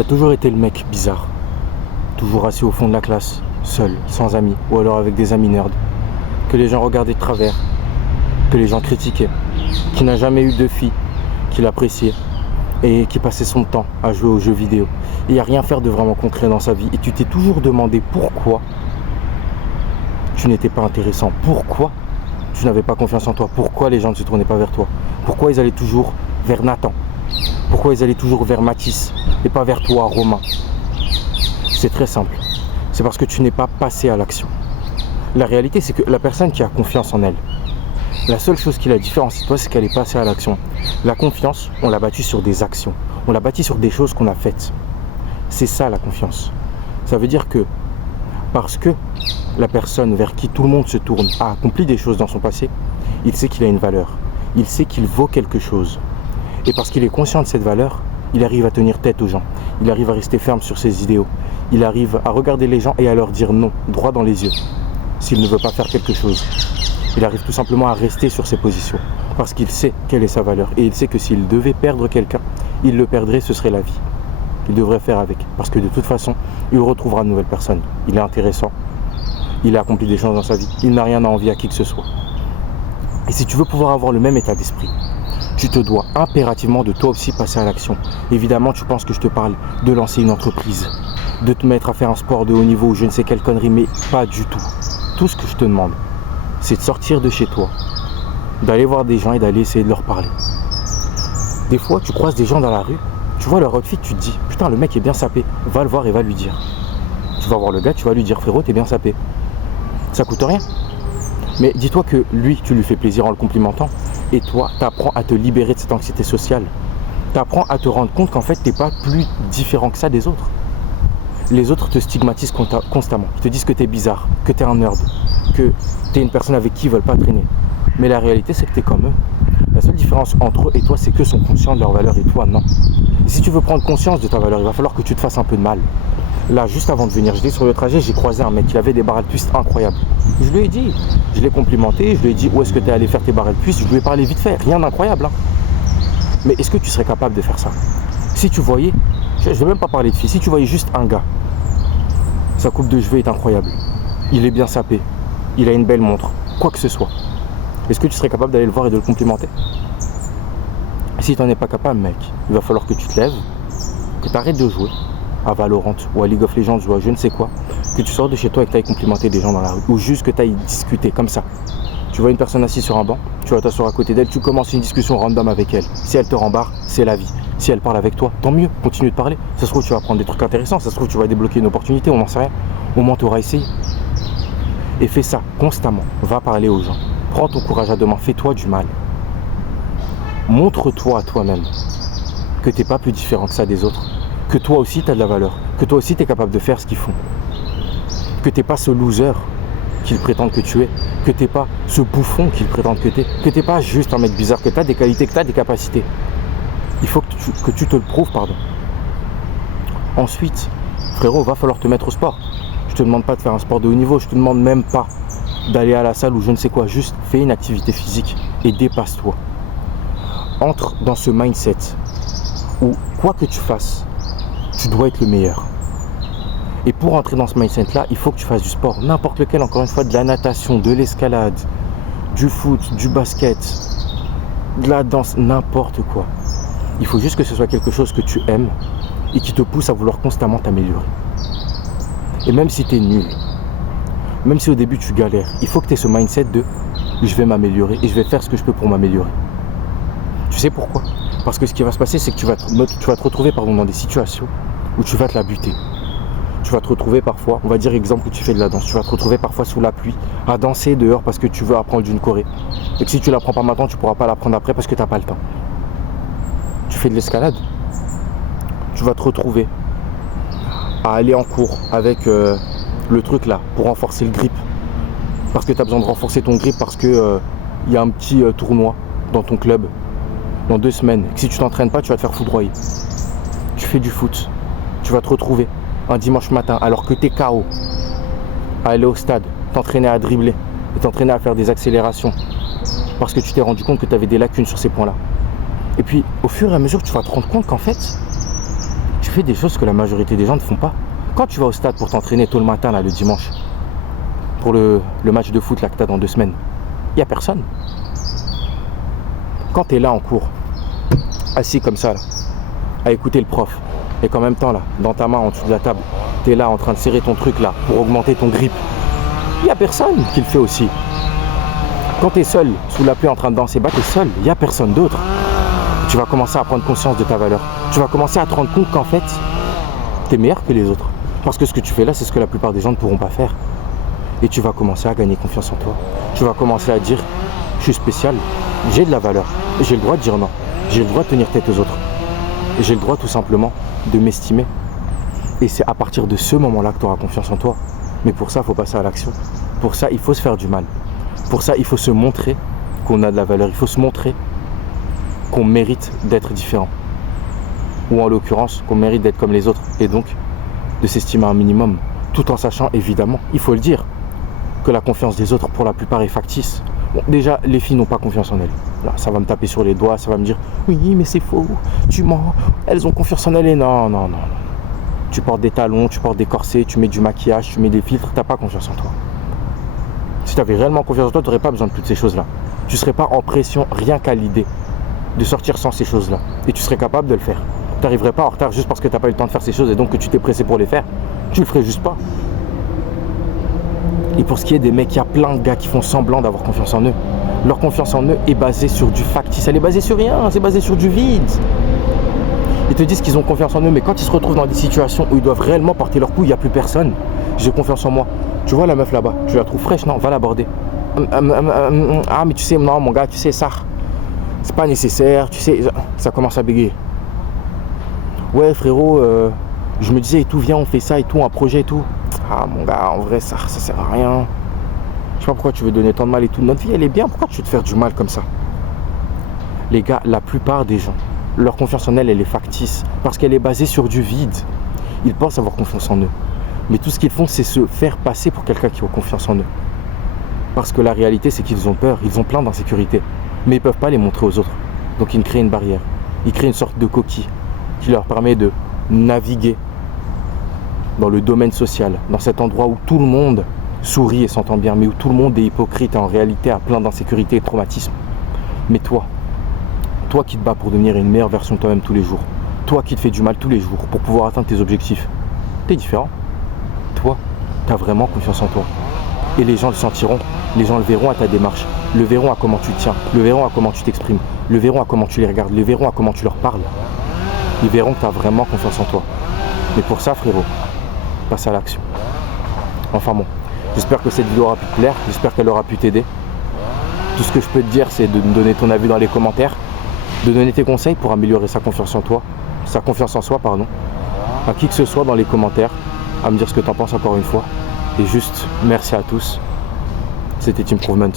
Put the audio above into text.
T'as toujours été le mec bizarre, toujours assis au fond de la classe, seul, sans amis, ou alors avec des amis nerds, que les gens regardaient de travers, que les gens critiquaient, qui n'a jamais eu de fille qu'il appréciait et qui passait son temps à jouer aux jeux vidéo et à rien faire de vraiment concret dans sa vie. Et tu t'es toujours demandé pourquoi tu n'étais pas intéressant, pourquoi tu n'avais pas confiance en toi, pourquoi les gens ne se tournaient pas vers toi, pourquoi ils allaient toujours vers Nathan, pourquoi ils allaient toujours vers Mathis et pas vers toi, Romain. C'est très simple, c'est parce que tu n'es pas passé à l'action. La réalité, c'est que la personne qui a confiance en elle, la seule chose qui la différencie de toi, c'est qu'elle est passée à l'action. La confiance, on l'a bâtie sur des actions, on l'a bâtie sur des choses qu'on a faites. C'est ça la confiance. Ça veut dire que parce que la personne vers qui tout le monde se tourne a accompli des choses dans son passé, il sait qu'il a une valeur, il sait qu'il vaut quelque chose. Et parce qu'il est conscient de cette valeur, il arrive à tenir tête aux gens, il arrive à rester ferme sur ses idéaux, il arrive à regarder les gens et à leur dire non, droit dans les yeux, s'il ne veut pas faire quelque chose. Il arrive tout simplement à rester sur ses positions, parce qu'il sait quelle est sa valeur, et il sait que s'il devait perdre quelqu'un, il le perdrait, ce serait la vie. Il devrait faire avec, parce que de toute façon, il retrouvera de nouvelles personnes. Il est intéressant, il a accompli des choses dans sa vie, il n'a rien à envier à qui que ce soit. Et si tu veux pouvoir avoir le même état d'esprit, tu te dois impérativement de toi aussi passer à l'action. Évidemment, tu penses que je te parle de lancer une entreprise, de te mettre à faire un sport de haut niveau ou je ne sais quelle connerie, mais pas du tout. Tout ce que je te demande, c'est de sortir de chez toi, d'aller voir des gens et d'aller essayer de leur parler. Des fois, tu croises des gens dans la rue, tu vois leur outfit, tu te dis, putain, le mec est bien sapé, va le voir et va lui dire. Tu vas voir le gars, tu vas lui dire, frérot, t'es bien sapé. Ça coûte rien. Mais dis-toi que lui, tu lui fais plaisir en le complimentant, et toi, t'apprends à te libérer de cette anxiété sociale. T'apprends à te rendre compte qu'en fait, t'es pas plus différent que ça des autres. Les autres te stigmatisent constamment. Ils te disent que t'es bizarre, que t'es un nerd, que t'es une personne avec qui ils veulent pas traîner. Mais la réalité, c'est que t'es comme eux. La seule différence entre eux et toi, c'est qu'eux sont conscients de leur valeur et toi, non. Et si tu veux prendre conscience de ta valeur, il va falloir que tu te fasses un peu de mal. Là, juste avant de venir, j'étais sur le trajet, j'ai croisé un mec qui avait des barres de twist incroyables. Je lui ai dit, je l'ai complimenté, je lui ai dit où est-ce que t'es allé faire tes barres de twist, je lui ai parlé vite fait, rien d'incroyable. Hein. Mais est-ce que tu serais capable de faire ça? Si tu voyais, je ne vais même pas parler de filles, si tu voyais juste un gars, sa coupe de cheveux est incroyable, il est bien sapé, il a une belle montre, quoi que ce soit. Est-ce que tu serais capable d'aller le voir et de le complimenter? Si tu n'en es pas capable, mec, il va falloir que tu te lèves, que tu arrêtes de jouer à Valorant ou à League of Legends ou à je ne sais quoi, que tu sors de chez toi et que tu ailles complimenter des gens dans la rue, ou juste que tu ailles discuter comme ça. Tu vois une personne assise sur un banc, tu vas t'asseoir à côté d'elle, tu commences une discussion random avec elle. Si elle te rembarre, c'est la vie. Si elle parle avec toi, tant mieux, continue de parler. Ça se trouve, tu vas apprendre des trucs intéressants, ça se trouve, tu vas débloquer une opportunité, on n'en sait rien. Au moins, tu auras essayé. Et fais ça constamment, va parler aux gens. Prends ton courage à deux mains, fais-toi du mal. Montre-toi à toi-même que tu n'es pas plus différent que ça des autres. Que toi aussi, tu as de la valeur. Que toi aussi, tu es capable de faire ce qu'ils font. Que tu n'es pas ce loser qu'ils prétendent que tu es. Que tu n'es pas ce bouffon qu'ils prétendent que tu es. Que tu n'es pas juste un mec bizarre. Que tu as des qualités, que tu as des capacités. Il faut que tu te le prouves, pardon. Ensuite, frérot, va falloir te mettre au sport. Je te demande pas de faire un sport de haut niveau. Je te demande même pas d'aller à la salle ou je ne sais quoi. Juste fais une activité physique et dépasse-toi. Entre dans ce mindset où quoi que tu fasses, tu dois être le meilleur. Et pour entrer dans ce mindset-là, il faut que tu fasses du sport. N'importe lequel, encore une fois, de la natation, de l'escalade, du foot, du basket, de la danse, n'importe quoi. Il faut juste que ce soit quelque chose que tu aimes et qui te pousse à vouloir constamment t'améliorer. Et même si tu es nul, même si au début tu galères, il faut que tu aies ce mindset de « je vais m'améliorer et je vais faire ce que je peux pour m'améliorer ». Tu sais pourquoi? Parce que ce qui va se passer, c'est que tu vas te retrouver dans des situations où tu vas te la buter. Tu vas te retrouver parfois, on va dire exemple où tu fais de la danse, tu vas te retrouver parfois sous la pluie à danser dehors parce que tu veux apprendre d'une choré. Et que si tu l'apprends pas maintenant, tu pourras pas l'apprendre après parce que tu n'as pas le temps. Tu fais de l'escalade, tu vas te retrouver à aller en cours avec le truc là pour renforcer le grip. Parce que tu as besoin de renforcer ton grip parce que y a un petit tournoi dans ton club dans 2 semaines. Et que si tu t'entraînes pas, tu vas te faire foudroyer. Tu fais du foot, tu vas te retrouver un dimanche matin alors que tu es KO à aller au stade, t'entraîner à dribbler et t'entraîner à faire des accélérations parce que tu t'es rendu compte que tu avais des lacunes sur ces points-là. Et puis au fur et à mesure, tu vas te rendre compte qu'en fait, tu tu fais des choses que la majorité des gens ne font pas. Quand tu vas au stade pour t'entraîner tôt le matin, là, le dimanche, pour le match de foot là, que tu as dans 2 semaines, il n'y a personne. Quand tu es là en cours, assis comme ça, là, à écouter le prof, et qu'en même temps, là, dans ta main, en dessous de la table, tu es là en train de serrer ton truc là pour augmenter ton grip, il n'y a personne qui le fait aussi. Quand tu es seul, sous la pluie en train de danser, tu es seul, il n'y a personne d'autre. Tu vas commencer à prendre conscience de ta valeur. Tu vas commencer à te rendre compte qu'en fait, tu es meilleur que les autres. Parce que ce que tu fais là, c'est ce que la plupart des gens ne pourront pas faire. Et tu vas commencer à gagner confiance en toi. Tu vas commencer à dire, je suis spécial, j'ai de la valeur. J'ai le droit de dire non. J'ai le droit de tenir tête aux autres. Et j'ai le droit tout simplement de m'estimer. Et c'est à partir de ce moment-là que tu auras confiance en toi. Mais pour ça, il faut passer à l'action. Pour ça, il faut se faire du mal. Pour ça, il faut se montrer qu'on a de la valeur. Il faut se montrer qu'on mérite d'être différent. Ou en l'occurrence, qu'on mérite d'être comme les autres. Et donc, de s'estimer un minimum. Tout en sachant, évidemment, il faut le dire, que la confiance des autres, pour la plupart, est factice. Bon, déjà, les filles n'ont pas confiance en elles. Là, ça va me taper sur les doigts, ça va me dire « Oui, mais c'est faux, tu mens, elles ont confiance en elles. » Et non. Tu portes des talons, tu portes des corsets, tu mets du maquillage, tu mets des filtres, tu n'as pas confiance en toi. Si tu avais réellement confiance en toi, tu n'aurais pas besoin de toutes ces choses-là. Tu ne serais pas en pression rien qu'à l'idée de sortir sans ces choses-là. Et tu serais capable de le faire. Tu n'arriverais pas en retard juste parce que tu n'as pas eu le temps de faire ces choses et donc que tu t'es pressé pour les faire. Tu le ferais juste pas. Et pour ce qui est des mecs, il y a plein de gars qui font semblant d'avoir confiance en eux. Leur confiance en eux est basée sur du factice. Elle est basée sur rien, c'est basé sur du vide. Ils te disent qu'ils ont confiance en eux, mais quand ils se retrouvent dans des situations où ils doivent réellement porter leur coup, il n'y a plus personne. J'ai confiance en moi. Tu vois la meuf là-bas, tu la trouves fraîche, non? Va l'aborder. Ah mais tu sais, non mon gars, tu sais ça, c'est pas nécessaire, tu sais, ça commence à bégayer. Ouais frérot, je me disais et tout, viens on fait ça et tout, un projet et tout. Ah mon gars, en vrai ça sert à rien. Je sais pas pourquoi tu veux donner tant de mal et tout. Notre vie elle est bien, pourquoi tu veux te faire du mal comme ça? Les gars, la plupart des gens, leur confiance en elle est factice parce qu'elle est basée sur du vide. Ils pensent avoir confiance en eux. Mais tout ce qu'ils font, c'est se faire passer pour quelqu'un qui a confiance en eux. Parce que la réalité, c'est qu'ils ont peur, ils ont plein d'insécurité. Mais ils ne peuvent pas les montrer aux autres. Donc ils créent une barrière. Ils créent une sorte de coquille qui leur permet de naviguer dans le domaine social, dans cet endroit où tout le monde sourit et s'entend bien, mais où tout le monde est hypocrite et en réalité a plein d'insécurité et de traumatisme. Mais toi qui te bats pour devenir une meilleure version de toi-même tous les jours, toi qui te fais du mal tous les jours pour pouvoir atteindre tes objectifs, t'es différent. Toi, t'as vraiment confiance en toi. Et les gens le sentiront, les gens le verront à ta démarche, le verront à comment tu te tiens, le verront à comment tu t'exprimes, le verront à comment tu les regardes, le verront à comment tu leur parles. Ils verront que t'as vraiment confiance en toi. Mais pour ça, frérot, passe à l'action. Enfin bon, j'espère que cette vidéo aura pu te plaire, j'espère qu'elle aura pu t'aider. Tout ce que je peux te dire, c'est de me donner ton avis dans les commentaires, de donner tes conseils pour améliorer sa confiance en soi, à qui que ce soit dans les commentaires, à me dire ce que tu en penses encore une fois. Et juste, merci à tous. C'était Improvement.